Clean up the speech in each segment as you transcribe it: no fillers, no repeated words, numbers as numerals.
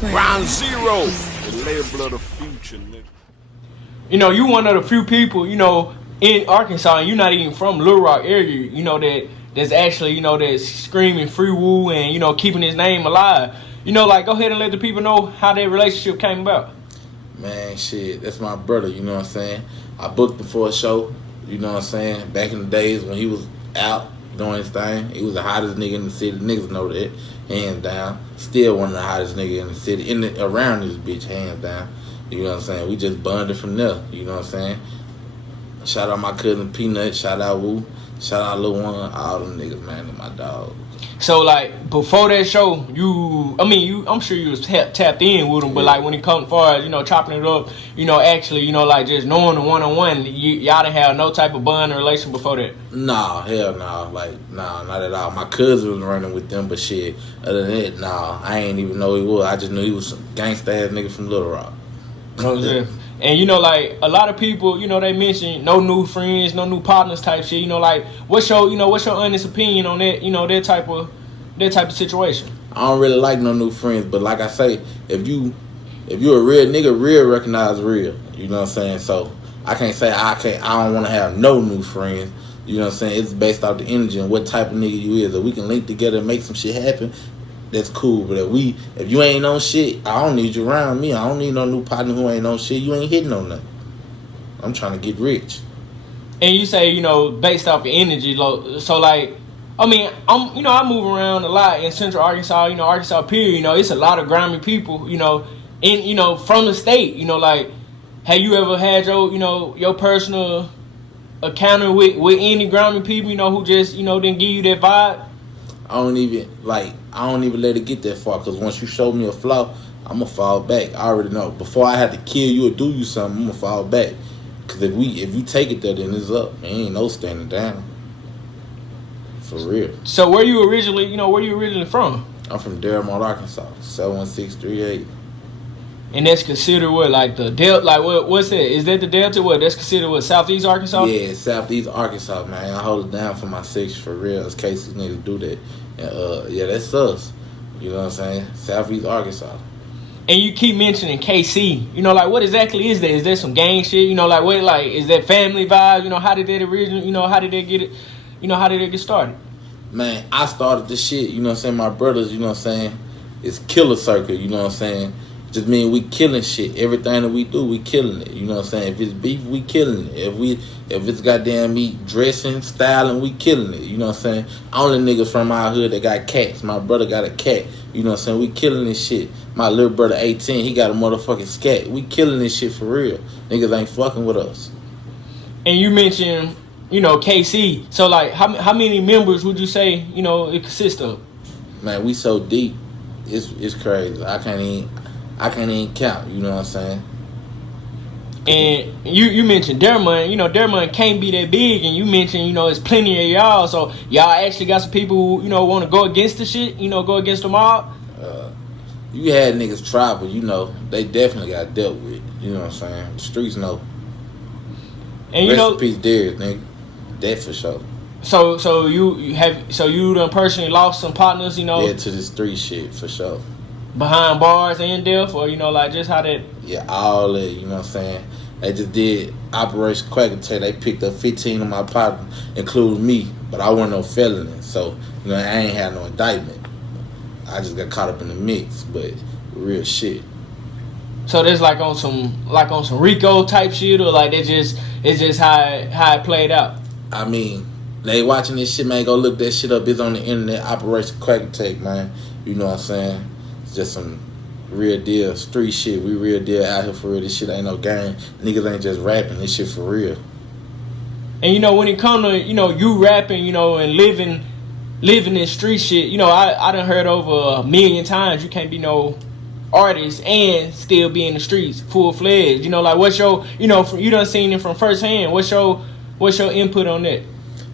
Ground Zero, the label of the future, nigga. You know, you one of the few people, you know, in Arkansas, and you're not even from Little Rock area, you know, that's actually, you know, that's screaming free Wu and, you know, keeping his name alive. You know, like, go ahead and let the people know how that relationship came about. Man, shit, that's my brother, you know what I'm saying? I booked him for a show, you know what I'm saying? Back in the days when he was out doing his thing, he was the hottest nigga in the city. Niggas know that, hands down. Still one of the hottest niggas in the city, around this bitch, hands down. You know what I'm saying? We just bonded from there, you know what I'm saying? Shout out my cousin Peanut, shout out Wu, shout out Lil One, all them niggas, man, and my dog. So, like, before that show, I'm sure you was tapped in with him, but, like, when it comes far as, you know, chopping it up, you know, actually, you know, like, just knowing the one-on-one, y'all didn't have no type of bond or relation before that? Nah, hell nah. Like, nah, not at all. My cousin was running with them, but shit, other than that, nah, I ain't even know he was. I just knew he was some gangsta-ass nigga from Little Rock. And, you know, like, a lot of people, you know, they mention no new friends, no new partners type shit. You know, like, what's your honest opinion on that, you know, that type of situation? I don't really like no new friends, but like I say, if you a real nigga, real recognize real. You know what I'm saying? So I can't say I don't want to have no new friends. You know what I'm saying? It's based off the energy and what type of nigga you is. If we can link together and make some shit happen, that's cool. But if you ain't on shit, I don't need you around me. I don't need no new partner who ain't on shit. You ain't hitting on nothing. I'm trying to get rich. And you say, you know, based off the energy, so like, I mean, I move around a lot in Central Arkansas, you know, Arkansas period, you know, it's a lot of grimy people, you know, from the state, you know, like, have you ever had your personal encounter with any grimy people, you know, who just, you know, didn't give you that vibe? I don't even let it get that far, because once you show me a flaw, I'm going to fall back. I already know. Before I have to kill you or do you something, I'm going to fall back. Because if you take it there, then it's up. There ain't no standing down. For real. So where you originally from? I'm from Dermott, Arkansas, 71638. And that's considered what, like the Delta, like what's that? Is that the Delta? What, that's considered what, Southeast Arkansas? Yeah, Southeast Arkansas, man. I hold it down for my section for real, in case these niggas do that. And yeah, that's us. You know what I'm saying? Southeast Arkansas. And you keep mentioning KC. You know, like, what exactly is that? Is there some gang shit? You know, like, what, like, is that family vibe? You know, how did that originally, you know, how did they get it? You know, how did it get started? Man, I started the shit, you know what I'm saying? My brothers, you know what I'm saying? It's killer circle, you know what I'm saying? Just mean we killing shit. Everything that we do, we killing it. You know what I'm saying? If it's beef, we killing it. If it's goddamn meat, dressing, styling, we killing it. You know what I'm saying? Only niggas from our hood that got cats. My brother got a cat. You know what I'm saying? We killing this shit. My little brother 18, he got a motherfucking scat. We killing this shit for real. Niggas ain't fucking with us. And you mentioned, you know, KC. So, like, how many members would you say, you know, it consists of? Man, we so deep. It's crazy. I can't even count, you know what I'm saying? And you mentioned Dermott. You know, Dermott can't be that big, and you mentioned, you know, it's plenty of y'all, so y'all actually got some people who, you know, want to go against the shit, you know, go against the mob? You had niggas try, but, you know, they definitely got dealt with, you know what I'm saying? The streets know. And you know, rest in peace, Derek, nigga. That for sure. So you done personally lost some partners, you know? Yeah, to the street shit, for sure. Behind bars and death, or, you know, like, just how that... Yeah, all that, you know what I'm saying? They just did Operation Quack Attack. They picked up 15 of my partners, including me, but I wasn't no felony, so, you know, I ain't had no indictment. I just got caught up in the mix, but real shit. So there's like on some Rico type shit, or like it's just how it played out? I mean, they watching this shit, man, go look that shit up. It's on the internet, Operation Quack Attack, man. You know what I'm saying? It's just some real deal street shit. We real deal out here for real. This shit ain't no game. Niggas ain't just rapping. This shit for real. And, you know, when it come to, you know, you rapping, you know, and living this street shit, you know, I done heard over 1 million times you can't be no artist and still be in the streets full-fledged. You know, like, what's your, you know, you done seen it from firsthand. What's your input on that?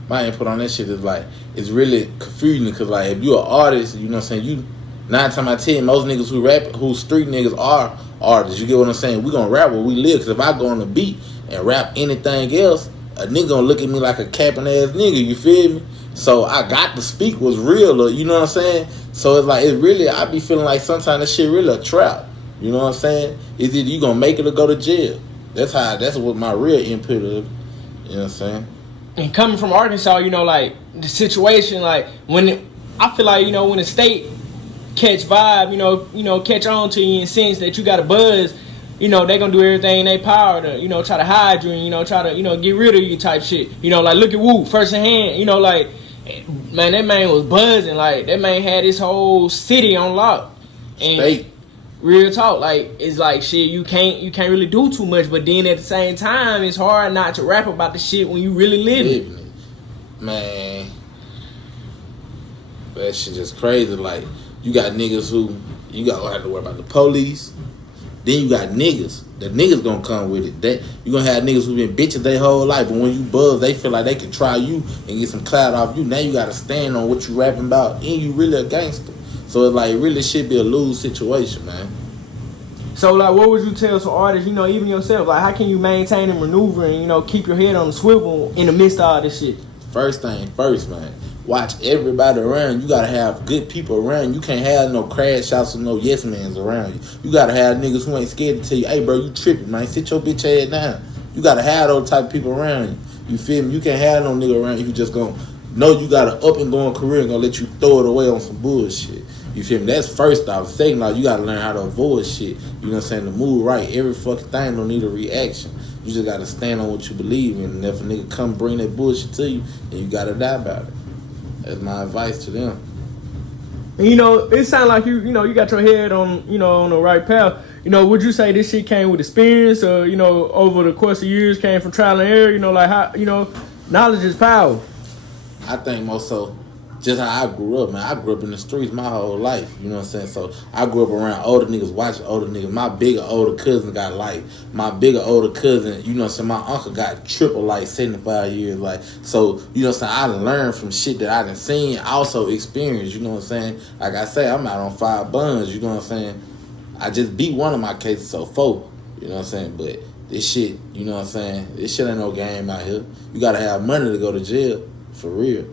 My input on that shit is like, it's really confusing, because like, if you an artist, you know what I'm saying, you 9 times out of 10, most niggas who rap, who street niggas are artists. You get what I'm saying? We gonna rap where we live, because if I go on the beat and rap anything else, a nigga gonna look at me like a capping ass nigga, you feel me? So I got to speak was real, you know what I'm saying? So it's like, it really, I be feeling like sometimes that shit really a trap. You know what I'm saying? It's either you gonna make it or go to jail. That's what my real input is. You know what I'm saying? And coming from Arkansas, you know, like the situation, like I feel like, you know, when the state catch vibe, you know, catch on to you and sense that you got a buzz, you know, they gonna do everything in their power to, you know, try to hide you and, you know, try to, you know, get rid of you type shit. You know, like look at Wu, first in hand, you know, like, man, that man was buzzing. Like, that man had his whole city on lock. And State. real talk, like, it's like shit, you can't really do too much, but then at the same time, it's hard not to rap about the shit when you really live it. Man, that shit just crazy. Like, you got niggas who you got have to worry about the police. Then you got niggas. The niggas gonna come with it. That you gonna have niggas who been bitching their whole life, but when you buzz, they feel like they can try you and get some clout off you. Now you gotta stand on what you rapping about, and you really a gangster. So it's like, really should be a lose situation, man. So, like, what would you tell some artists, you know, even yourself, like, how can you maintain and maneuver and, you know, keep your head on the swivel in the midst of all this shit? First thing first, man. Watch everybody around. You gotta have good people around. You can't have no crash outs or no yes mans around you. You gotta have niggas who ain't scared to tell you, hey, bro, you tripping, man. Sit your bitch ass down. You gotta have those type of people around you. You feel me? You can't have no nigga around you who just gonna know you got an up and going career and gonna let you throw it away on some bullshit. You feel me? That's first off. Second off, you gotta learn how to avoid shit. You know what I'm saying? To move right. Every fucking thing don't need a reaction. You just gotta stand on what you believe in. And if a nigga come bring that bullshit to you, then you gotta die about it. That's my advice to them. And, you know, it sounds like you know, you got your head on, you know, on the right path. You know, would you say this shit came with experience or, you know, over the course of years came from trial and error? You know, like how, you know, knowledge is power. I think more so just how I grew up, man. I grew up in the streets my whole life, you know what I'm saying? So I grew up around older niggas, watching older niggas. My bigger older cousin got life. My bigger older cousin, you know what I'm saying? My uncle got triple life, 75 years life. So, you know what I'm saying? I learned from shit that I done seen, also experienced, you know what I'm saying? Like I say, I'm out on 5 buns, you know what I'm saying? I just beat one of my cases, so 4, you know what I'm saying? But this shit, you know what I'm saying? This shit ain't no game out here. You gotta have money to go to jail, for real.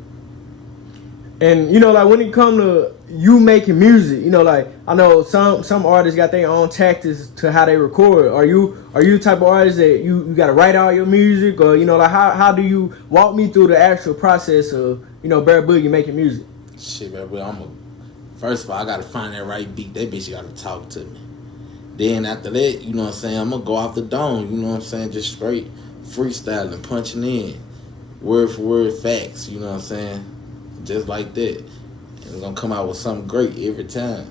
And, you know, like, when it come to you making music, you know, like, I know some artists got their own tactics to how they record. Are you the type of artist that you got to write all your music? Or, you know, like, how do you walk me through the actual process of, you know, Bear Boogie making music? Shit, man, first of all, I got to find that right beat. That bitch got to talk to me. Then after that, you know what I'm saying, I'm going to go off the dome, you know what I'm saying, just straight freestyling, punching in, word for word facts, you know what I'm saying. Just like that. And it's gonna come out with something great every time.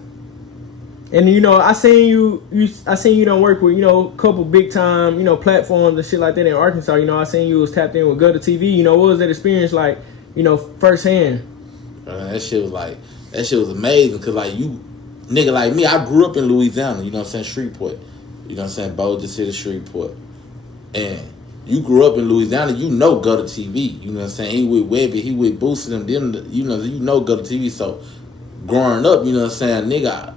And, you know, I seen you don't work with, you know, a couple big time, you know, platforms and shit like that in Arkansas. You know, I seen you was tapped in with Gutter TV. You know, what was that experience like, you know, firsthand? That shit was amazing, cause like you, nigga like me, I grew up in Louisiana, you know what I'm saying, Shreveport. You know what I'm saying, Boulder City, Shreveport. And you grew up in Louisiana, you know Gutter TV. You know what I'm saying? He with Webby, he with Boosie and them, you know Gutter TV. So growing up, you know what I'm saying, nigga,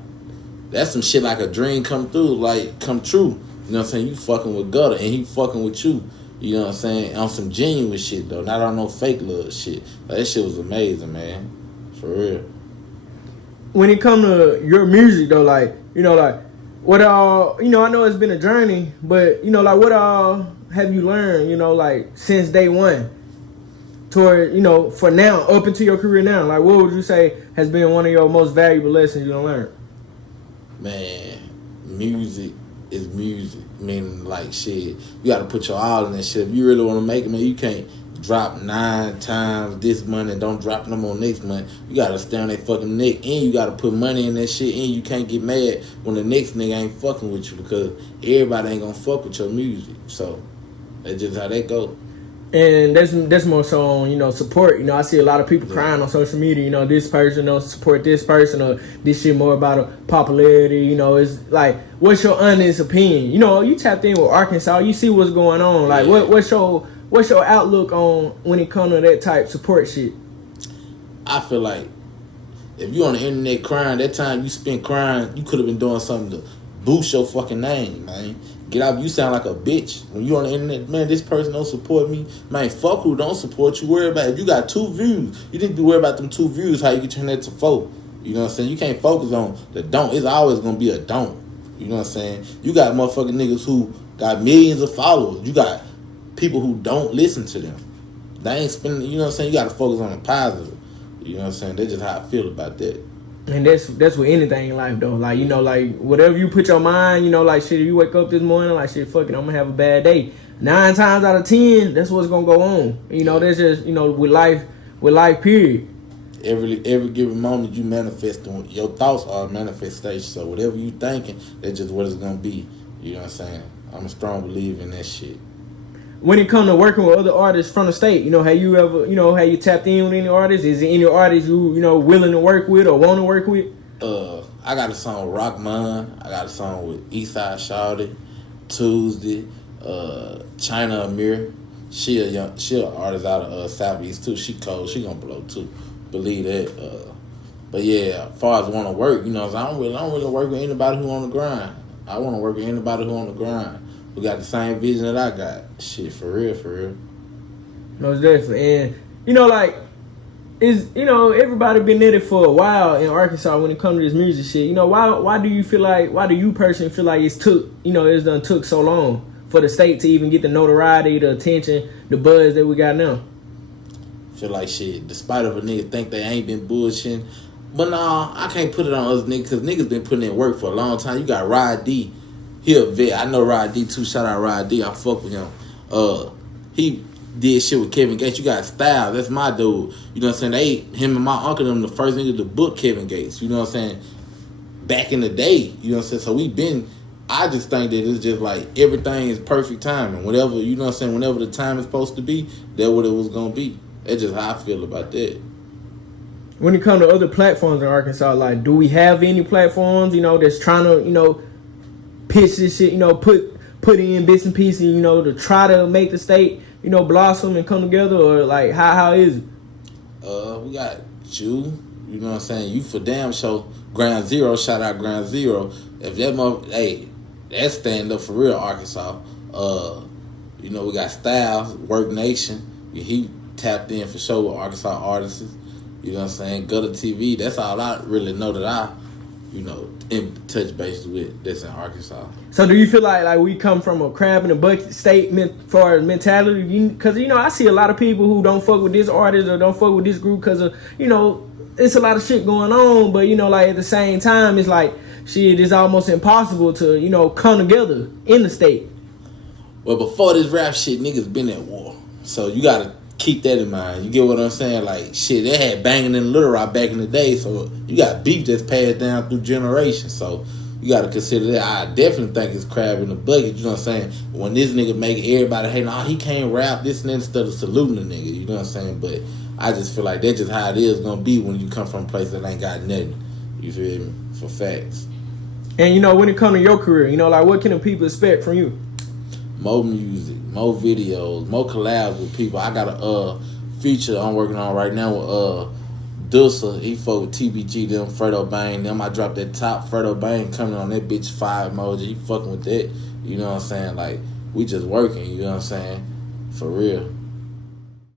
that's some shit like a dream come true. You know what I'm saying? You fucking with Gutter and he fucking with you. You know what I'm saying? On some genuine shit though, not on no fake love shit. Like, that shit was amazing, man. For real. When it come to your music though, like, you know, like, what all, you know, I know it's been a journey, but, you know, like, what all have you learned, you know, like, since day one toward, you know, for now, up into your career now? Like, what would you say has been one of your most valuable lessons you done learned? Man, music is music. Meaning, like, shit, you gotta put your all in that shit. If you really wanna make it, man, you can't drop 9 times this month and don't drop no more next month. You gotta stay on that fucking neck, and you gotta put money in that shit, and you can't get mad when the next nigga ain't fucking with you, because everybody ain't gonna fuck with your music. So that's just how that go. And that's more so on, you know, support. You know, I see a lot of people crying on social media, you know, this person don't support this person, or this shit more about a popularity. You know, it's like, what's your honest opinion? You know, you tapped in with Arkansas, you see what's going on. Like, what's your outlook on when it comes to that type support shit? I feel like if you on the internet crying, that time you spent crying, you could have been doing something to boost your fucking name, man. Get out. You sound like a bitch when you on the internet. Man, this person don't support me. Man, fuck who don't support you. Worry about it. If you got 2 views, you need to be worried about them 2 views. How you can turn that to 4. You know what I'm saying? You can't focus on the don't. It's always gonna be a don't. You know what I'm saying? You got motherfucking niggas who got millions of followers. You got people who don't listen to them. They ain't spending. You know what I'm saying? You got to focus on the positive. You know what I'm saying? That's just how I feel about that. And that's with anything in life though. Like, you know, like whatever you put your mind, you know, like shit, if you wake up this morning like shit, fuck it, I'm gonna have a bad day. 9 times out of 10, that's what's gonna go on. You know, that's just, you know, with life period. Every given moment you manifesting, your thoughts are a manifestation. So whatever you thinking, that's just what it's gonna be. You know what I'm saying? I'm a strong believer in that shit. When it comes to working with other artists from the state, you know, have you ever, you know, have you tapped in with any artists? Is there any artists you know, willing to work with or want to work with? I got a song with Rockman. I got a song with Eastside Shawty, Tuesday, China Amir. She an artist out of Southeast too. She cold. She gonna blow too. Believe that. But yeah, as far as want to work, you know, I don't really work with anybody who on the grind. I want to work with anybody who on the grind. We got the same vision that I got. Shit, for real. Most definitely. And, you know, like, you know, everybody been at it for a while in Arkansas when it comes to this music shit. You know, why do you personally feel like it's done took so long for the state to even get the notoriety, the attention, the buzz that we got now? Feel like shit, despite of a nigga think they ain't been bullshitting. But nah, I can't put it on us niggas, because niggas been putting in work for a long time. You got Rod D. He a vet. I know Rod D too. Shout out Rod D. I fuck with him. He did shit with Kevin Gates. You got Style. That's my dude. You know what I'm saying? Him and my uncle them the first nigga to book Kevin Gates. You know what I'm saying? Back in the day. You know what I'm saying? So I just think that it's just like everything is perfect timing. Whatever, you know what I'm saying? Whenever the time is supposed to be, that's what it was going to be. That's just how I feel about that. When it comes to other platforms in Arkansas, like, do we have any platforms, you know, that's trying to, you know, pitch this shit, you know, put in bits and pieces, you know, to try to make the state, you know, blossom and come together? Or like how is it? We got you know what I'm saying? You for damn sure. Ground Zero, shout out Ground Zero. If that that's stand up for real, Arkansas. You know, we got Styles, Work Nation. He tapped in for sure with Arkansas artists. You know what I'm saying? Gutter TV. That's all I really know that I, you know, in touch bases with that's in Arkansas. So do you feel like we come from a crab in a bucket state as far as mentality? Because, you know, I see a lot of people who don't fuck with this artist or don't fuck with this group because of, you know, it's a lot of shit going on. But, you know, like at the same time, it's like, shit, it's almost impossible to, you know, come together in the state. Well, before this rap shit, niggas been at war. So you got to keep that in mind. You get what I'm saying? Like, shit, they had banging in Little Rock back in the day, so you got beef that's passed down through generations. So you got to consider that. I definitely think it's crab in the bucket. You know what I'm saying? When this nigga make everybody, hey, nah, he can't rap this and that instead of saluting the nigga. You know what I'm saying? But I just feel like that's just how it is going to be when you come from a place that ain't got nothing. You feel me? For facts. And, you know, when it comes to your career, you know, like, what can the people expect from you? More music, more videos, more collabs with people. I got a feature I'm working on right now with Dulce. He fuck with TBG, them, Fredo Bang, them. I dropped that top Fredo Bang coming on that bitch 5 emoji. He fucking with that. You know what I'm saying? Like, we just working, you know what I'm saying? For real.